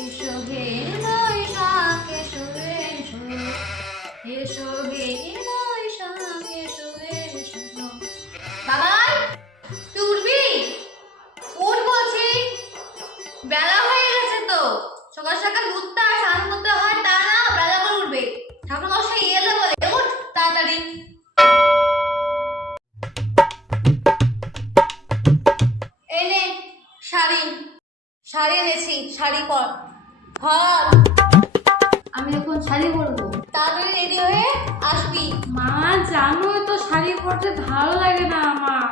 এসো হে বৈশাখ এসো এসো, এসো হে বৈশাখ এসো এসো। বাবাই তুই উঠবি? উঠ বলছি, বেলা হয়ে গেছে তো। সকাল সকাল উঠতে আর স্নান করতে হয় তা না, বেলা করে উঠবে। ঠাকুর মশাই এলো বলে উঠ তাড়াতাড়ি। এই নে শাড়ি, শাড়ি এনেছি, শাড়ি পর। ধর, আমি এখন শাড়ি পরবো, তাড়াতাড়ি রেডি হয়ে আসবি। মা জানোই তো শাড়ি পরতে ভালো লাগে না আমার,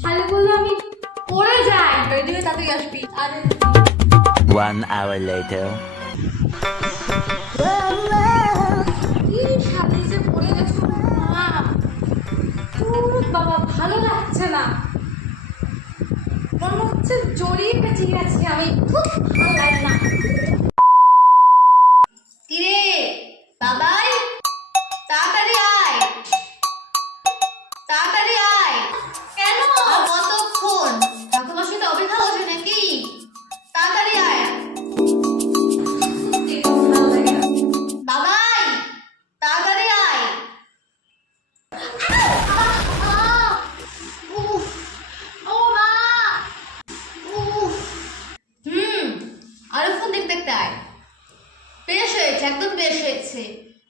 শাড়িগুলো আমি পরে যাই। রেডি হয়ে তাড়াতাড়ি আসবি। আর 1 hour later. কি শাড়ি যে পরে গেছো মা, বাবা ভালো লাগছে না, মনে হচ্ছে জড়িয়ে পেঁচিয়ে গেছি আমি, খুব ভালো লাগে না। কিরে বাবাই, তাড়াতাড়ি আয়, তাড়াতাড়ি আয়। কেন কতক্ষণ? ঠাকুর মশাই তো অপেক্ষা করছে নাকি? তাড়াতাড়ি আয় বাবাই, তাড়াতাড়ি আয়। উফ, ও মা, উফ। আরো ফোন দেখতে দেখতে আয়। বেশ হয়েছে, একদম বেশ হয়েছে।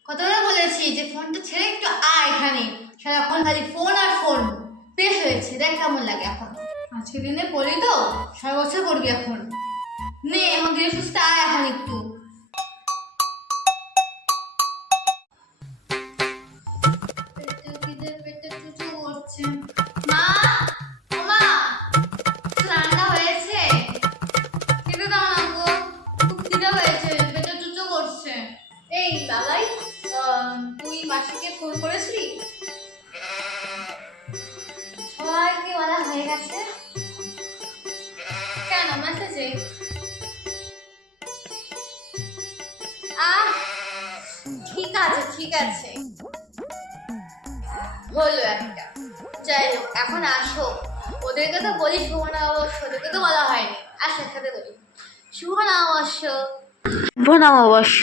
কতবার বলেছি যে ফোনটা ছেড়ে একটু আয় এখানে, সারাক্ষণ খালি ফোন আর ফোন। বেশ হয়েছে, দেখ কেমন লাগে এখন। আজকে দিনে পড়ি তো, সারা বছর পড়বি এখন। নে এখন ধীরে সুস্থে আয় এখন একটু। পেটে চুচু করছে। মা, ও মা, রান্না হয়েছে? খেতে দাও না গো, খুব খিদে হয়েছে, পেটে চুচু করছে। এই বাবাই, তুই মাসিকে ফোন করেছিলি? সবাইকে বলা হয়ে গেছে। কেন মেসেজে? ঠিক আছে ঠিক আছে, হলো একটা। যাই হোক, এখন আসো। ওদেরকে তো বলি শুভ নববর্ষ, ওদেরকে তো বলা হয়নি। আসো একসাথে বলি শুভ নববর্ষ। শুভ নববর্ষ।